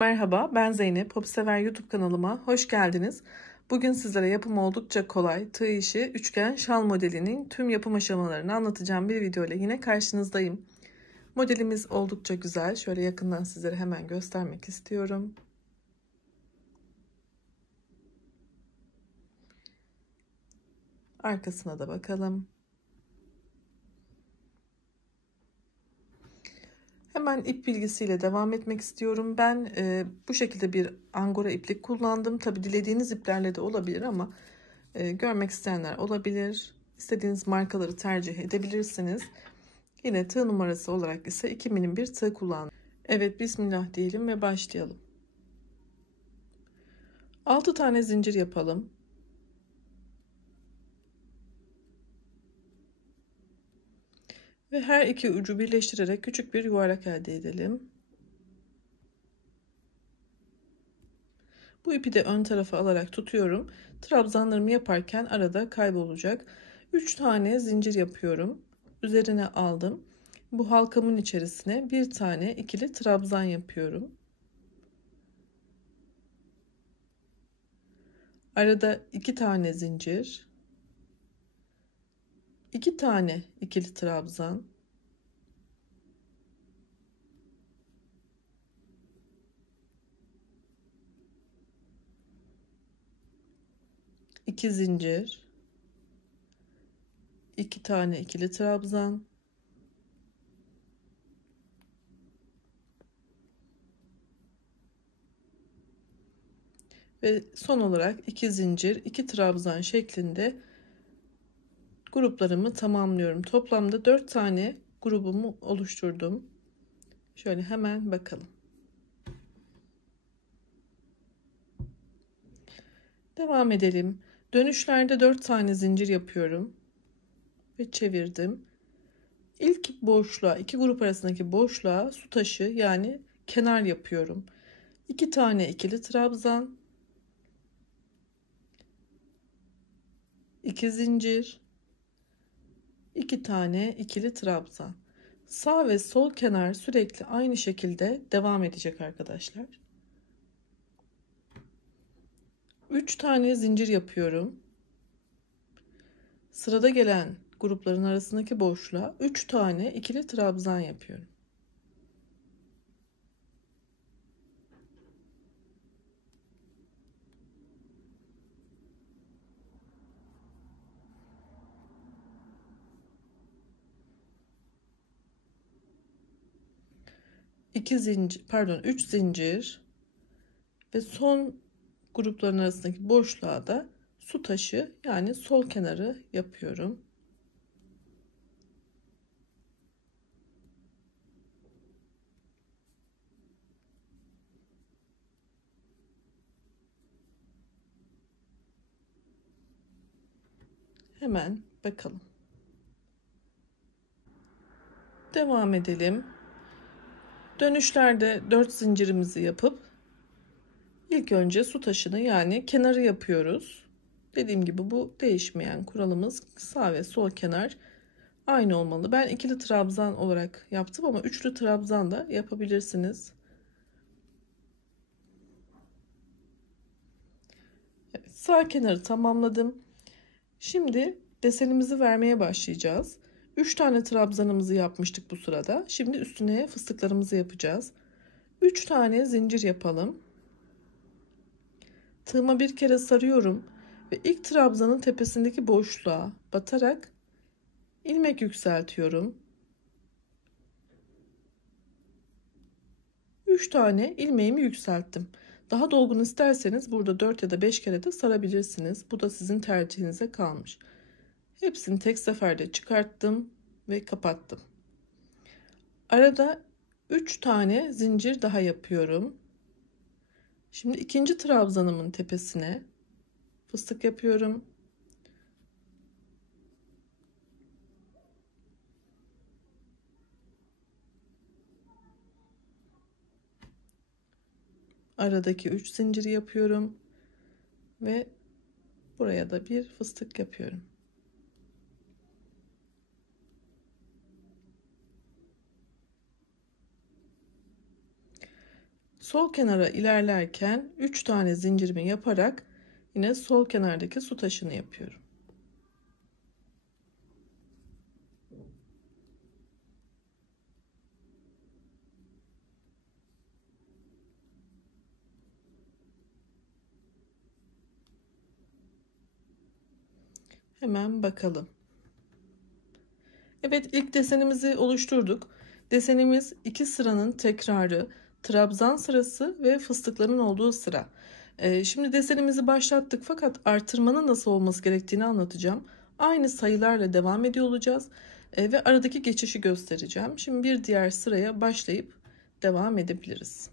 Merhaba, ben Zeynep. Hobisever YouTube kanalıma hoş geldiniz. Bugün sizlere yapımı oldukça kolay, tığ işi üçgen şal modelinin tüm yapım aşamalarını anlatacağım bir video ile yine karşınızdayım. Modelimiz oldukça güzel. Şöyle yakından sizlere hemen göstermek istiyorum. Arkasına da bakalım. Hemen ip bilgisiyle devam etmek istiyorum. Ben bu şekilde bir angora iplik kullandım. Tabi dilediğiniz iplerle de olabilir ama görmek isteyenler olabilir. İstediğiniz markaları tercih edebilirsiniz. Yine tığ numarası olarak ise 2 milim bir tığ kullandım. Evet, bismillah diyelim ve başlayalım. 6 tane zincir yapalım. Ve her iki ucu birleştirerek küçük bir yuvarlak elde edelim. Bu ipi de ön tarafa alarak tutuyorum. Trabzanlarımı yaparken arada kaybolacak. 3 tane zincir yapıyorum. Üzerine aldım. Bu halkamın içerisine bir tane ikili trabzan yapıyorum. Arada 2 tane zincir. 2 tane ikili trabzan. 2 zincir, 2 tane ikili trabzan, ve son olarak 2 zincir, 2 trabzan şeklinde gruplarımı tamamlıyorum. Toplamda 4 tane grubumu oluşturdum. Şöyle hemen bakalım. Devam edelim. Dönüşlerde 4 tane zincir yapıyorum ve çevirdim. İlk boşluğa, iki grup arasındaki boşluğa su taşı yani kenar yapıyorum. 2 tane ikili trabzan, 2 zincir, 2 tane ikili trabzan. Sağ ve sol kenar sürekli aynı şekilde devam edecek arkadaşlar. 3 tane zincir yapıyorum. Sırada gelen grupların arasındaki boşluğa 3 tane ikili trabzan yapıyorum. Üç zincir ve son grupların arasındaki boşluğa da su taşı yani sol kenarı yapıyorum. Hemen bakalım. Devam edelim. Dönüşlerde 4 zincirimizi yapıp ilk önce su taşını yani kenarı yapıyoruz. Dediğim gibi bu değişmeyen kuralımız, sağ ve sol kenar aynı olmalı. Ben ikili trabzan olarak yaptım ama üçlü trabzan da yapabilirsiniz. Evet, sağ kenarı tamamladım. Şimdi desenimizi vermeye başlayacağız. 3 tane trabzanımızı yapmıştık bu sırada. Şimdi üstüne fıstıklarımızı yapacağız. 3 tane zincir yapalım. Tığıma bir kere sarıyorum ve ilk trabzanın tepesindeki boşluğa batarak ilmek yükseltiyorum. 3 tane ilmeğimi yükselttim. Daha dolgun isterseniz burada 4 ya da 5 kere de sarabilirsiniz. Bu da sizin tercihinize kalmış. Hepsini tek seferde çıkarttım ve kapattım. Arada 3 tane zincir daha yapıyorum. Şimdi ikinci trabzanımın tepesine fıstık yapıyorum. Aradaki 3 zinciri yapıyorum ve buraya da bir fıstık yapıyorum. Sol kenara ilerlerken 3 tane zincirimi yaparak yine sol kenardaki su taşını yapıyorum. Hemen bakalım. Evet, ilk desenimizi oluşturduk. Desenimiz 2 sıranın tekrarı, trabzan sırası ve fıstıkların olduğu sıra. Şimdi desenimizi başlattık fakat artırmanın nasıl olması gerektiğini anlatacağım. Aynı sayılarla devam ediyor olacağız ve aradaki geçişi göstereceğim. Şimdi bir diğer sıraya başlayıp devam edebiliriz.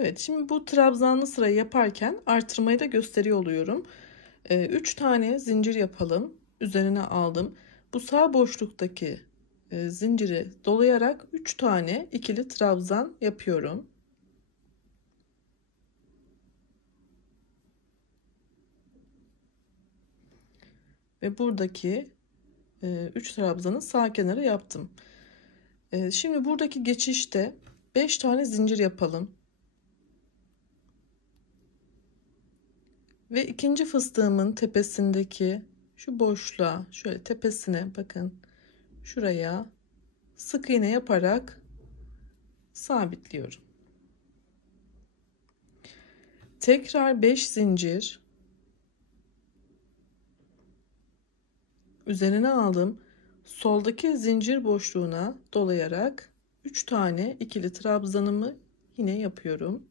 Evet, şimdi bu trabzanlı sırayı yaparken artırmayı da gösteriyor oluyorum. 3 tane zincir yapalım. Üzerine aldım. Bu sağ boşluktaki zinciri dolayarak 3 tane ikili trabzan yapıyorum. Ve buradaki 3 trabzanı sağ kenara yaptım. Şimdi buradaki geçişte 5 tane zincir yapalım. Ve ikinci fıstığımın tepesindeki şu boşluğa, şöyle tepesine bakın, şuraya sık iğne yaparak sabitliyorum. Tekrar 5 zincir üzerine aldım. Soldaki zincir boşluğuna dolayarak 3 tane ikili trabzanımı yine yapıyorum.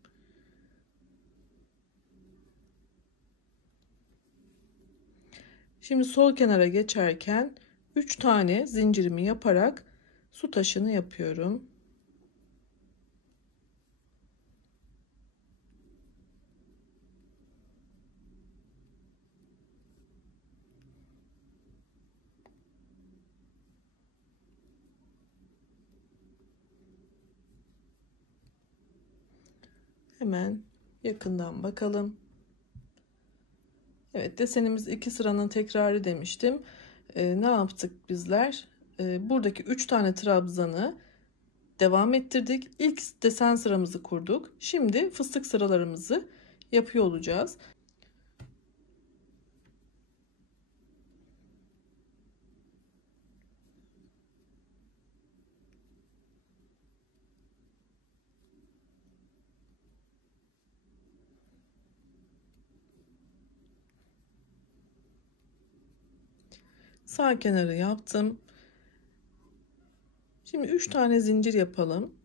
Şimdi sol kenara geçerken 3 tane zincirimi yaparak su taşını yapıyorum. Hemen yakından bakalım. Evet, desenimiz 2 sıranın tekrarı demiştim. Ne yaptık bizler? Buradaki 3 tane trabzanı devam ettirdik. İlk desen sıramızı kurduk. Şimdi fıstık sıralarımızı yapıyor olacağız. Sağ kenarı yaptım. Şimdi 3 tane zincir yapalım.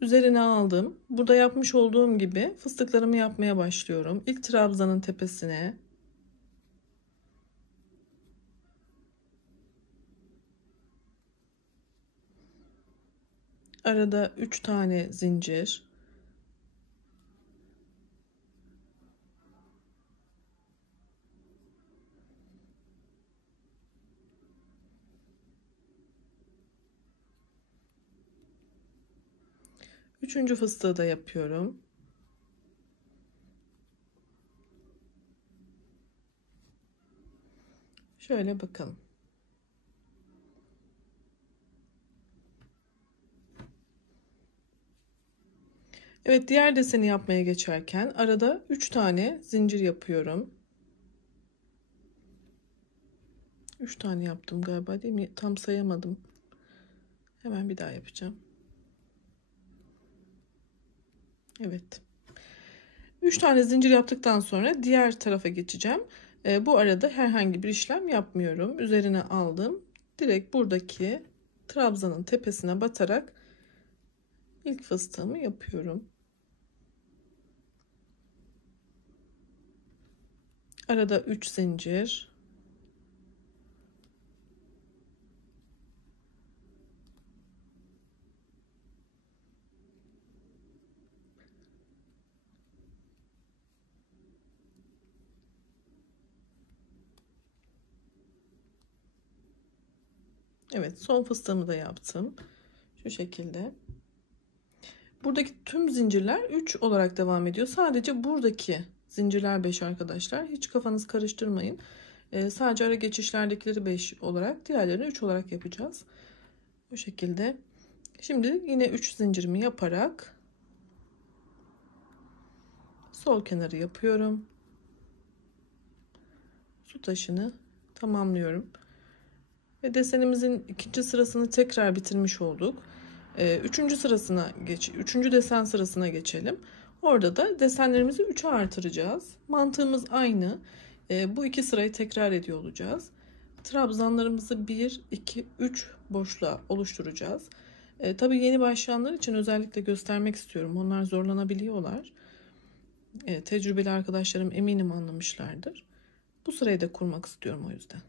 Üzerine aldım. Burada yapmış olduğum gibi fıstıklarımı yapmaya başlıyorum. İlk trabzanın tepesine arada 3 tane zincir. Üçüncü fıstığı da yapıyorum. Şöyle bakalım. Evet, diğer deseni yapmaya geçerken arada 3 tane zincir yapıyorum. 3 tane yaptım galiba, değil mi? Tam sayamadım. Hemen bir daha yapacağım. Evet. 3 tane zincir yaptıktan sonra diğer tarafa geçeceğim. Bu arada herhangi bir işlem yapmıyorum. Üzerine aldım. Direkt buradaki trabzanın tepesine batarak ilk fıstığımı yapıyorum. Arada 3 zincir. Evet, son fıstığımı da yaptım. Şu şekilde. Buradaki tüm zincirler 3 olarak devam ediyor. Sadece buradaki zincirler 5 arkadaşlar. Hiç kafanız karıştırmayın. Sadece ara geçişlerdekileri 5 olarak, diğerlerini 3 olarak yapacağız. Bu şekilde. Şimdi yine 3 zincirimi yaparak sol kenarı yapıyorum. Su taşını tamamlıyorum. Ve desenimizin ikinci sırasını tekrar bitirmiş olduk. Üçüncü desen sırasına geçelim. Orada da desenlerimizi 3'e artıracağız. Mantığımız aynı. Bu iki sırayı tekrar ediyor olacağız. Trabzanlarımızı 1, 2, 3 boşluğa oluşturacağız. Tabii yeni başlayanlar için özellikle göstermek istiyorum. Onlar zorlanabiliyorlar. Tecrübeli arkadaşlarım eminim anlamışlardır. Bu sırayı da kurmak istiyorum o yüzden.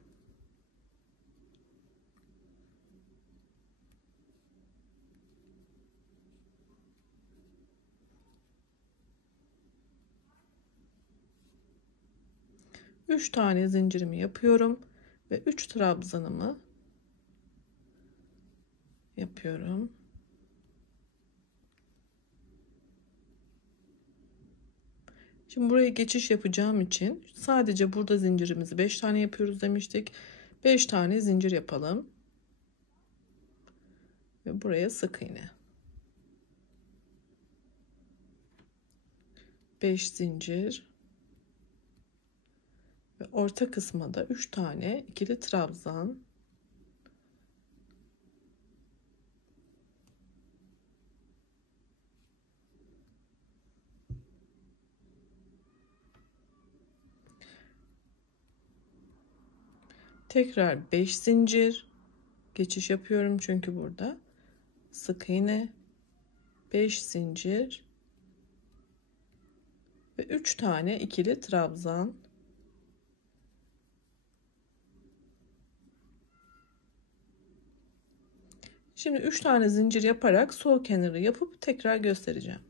Üç tane zincirimi yapıyorum ve 3 trabzanımı yapıyorum. Şimdi buraya geçiş yapacağım için sadece burada zincirimizi 5 tane yapıyoruz demiştik. 5 tane zincir yapalım. Ve buraya sık iğne. 5 zincir. Ve orta kısma da 3 tane ikili trabzan. Tekrar 5 zincir geçiş yapıyorum çünkü burada sık iğne, 5 zincir ve 3 tane ikili trabzan. Şimdi 3 tane zincir yaparak sol kenarı yapıp tekrar göstereceğim.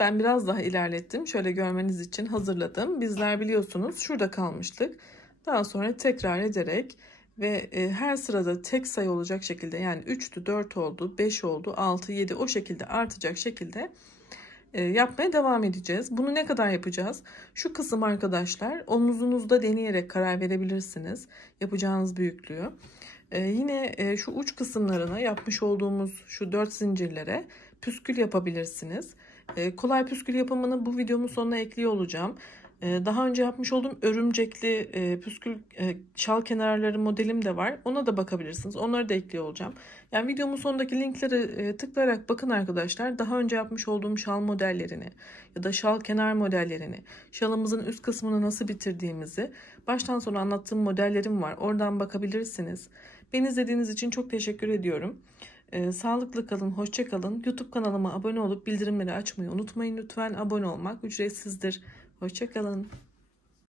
Ben biraz daha ilerlettim. Şöyle görmeniz için hazırladım. Bizler biliyorsunuz şurada kalmıştık. Daha sonra tekrar ederek ve her sırada tek sayı olacak şekilde, yani 3'tü, 4 oldu, 5 oldu, 6, 7 o şekilde artacak şekilde yapmaya devam edeceğiz. Bunu ne kadar yapacağız? Şu kısım arkadaşlar omuzunuzda deneyerek karar verebilirsiniz yapacağınız büyüklüğü. Yine şu uç kısımlarına yapmış olduğumuz şu 4 zincirlere püskül yapabilirsiniz. Kolay püskül yapımını bu videomun sonuna ekliyor olacağım. Daha önce yapmış olduğum örümcekli püskül şal kenarları modelim de var. Ona da bakabilirsiniz. Onları da ekliyor olacağım. Yani videomun sonundaki linkleri tıklayarak bakın arkadaşlar. Daha önce yapmış olduğum şal modellerini ya da şal kenar modellerini, şalımızın üst kısmını nasıl bitirdiğimizi baştan sona anlattığım modellerim var. Oradan bakabilirsiniz. Beni izlediğiniz için çok teşekkür ediyorum. Sağlıklı kalın, hoşça kalın. YouTube kanalıma abone olup bildirimleri açmayı unutmayın lütfen. Abone olmak ücretsizdir. Hoşça kalın.